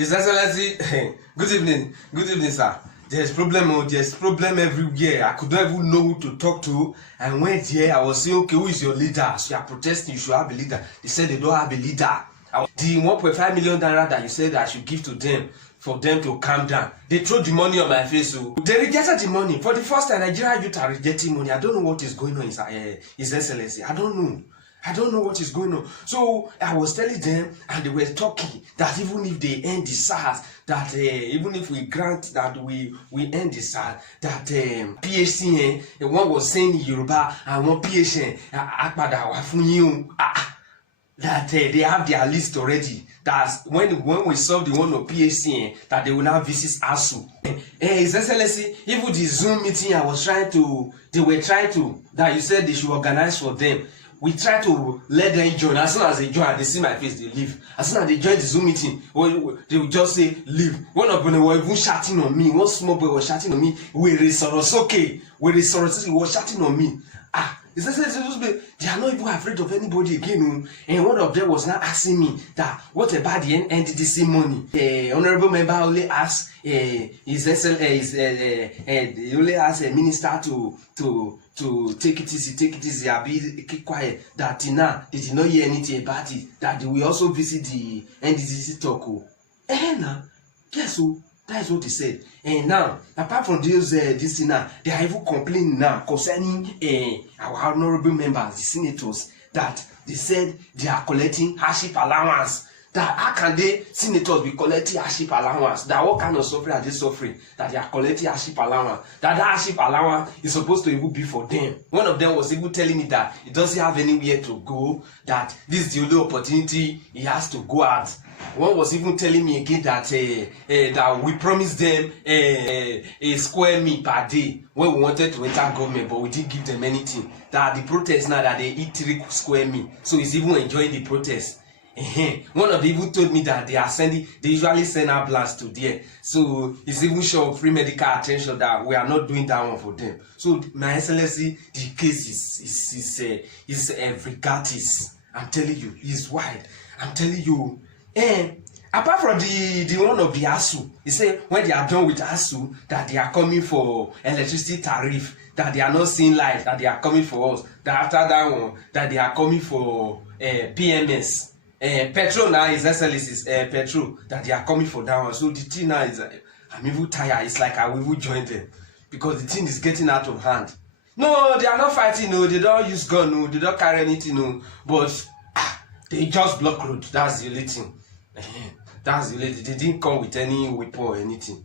His Excellency, good evening, sir. There's problem everywhere. I could not even know who to talk to. And went here, I was saying, okay, who is your leader? So you are protesting, you should have a leader. They said they don't have a leader. The 1.5 million naira that you said I should give to them for them to calm down, they threw the money on my face. So they rejected the money. For the first time, Nigeria youth are rejecting money. I don't know what is going on, His Excellency. I don't know what is going on. So I was telling them, and they were talking that even if they end the SARS, that even if we grant that we end the SARS, that PHC, one was saying in Yoruba, and one PHC, that they have their list already. That's when we solve the one of PHC, that they will now visit ASU. His Excellency, even the Zoom meeting I was trying to, they were trying to, that you said they should organize for them. We try to let them join. As soon as they join, they see my face, they leave. As soon as they join the Zoom meeting, they will just say, leave. One of them were even shouting on me. One small boy was shouting on me. He was shouting on me. They are not even afraid of anybody again. And one of them was now asking me that, what about the NDDC money? The honorable member only asked he only asked a minister to take it easy, keep quiet. That now they did not hear anything about it. That they will also visit the NDDC talk. Now, guess who? That is what they said. And now, apart from this thing now, they are even complaining now concerning our honorable members, the senators, that they said they are collecting hardship allowance. That how can they, senators, be collecting hardship allowance? That what kind of suffering are they suffering? That they are collecting hardship allowance. That hardship allowance is supposed to even be for them. One of them was even telling me that he doesn't have anywhere to go, that this is the only opportunity he has to go out. One was even telling me again that that we promised them a square meal per day when we wanted to enter government, but we didn't give them anything. That the protest now that they eat 3 square meal, so he's even enjoying the protest. One of them even told me that they usually send ambulance to there, so it's even sure free medical attention that we are not doing that one for them. So my Excellency, the case is regatis. I'm telling you, it's wide. I'm telling you. And apart from the one of the ASU, he said when they are done with ASU, that they are coming for electricity tariff, that they are not seeing light, that they are coming for us, that after that one, that they are coming for PMS. Petrol now is SLS, petrol, that they are coming for that one. So the thing now is, I'm even tired. It's like I will even join them, because the thing is getting out of hand. No, they are not fighting, no, they don't use gun, no, they don't carry anything, no, but they just block road. That's the only thing. That's the only thing. They didn't come with any weapon or anything.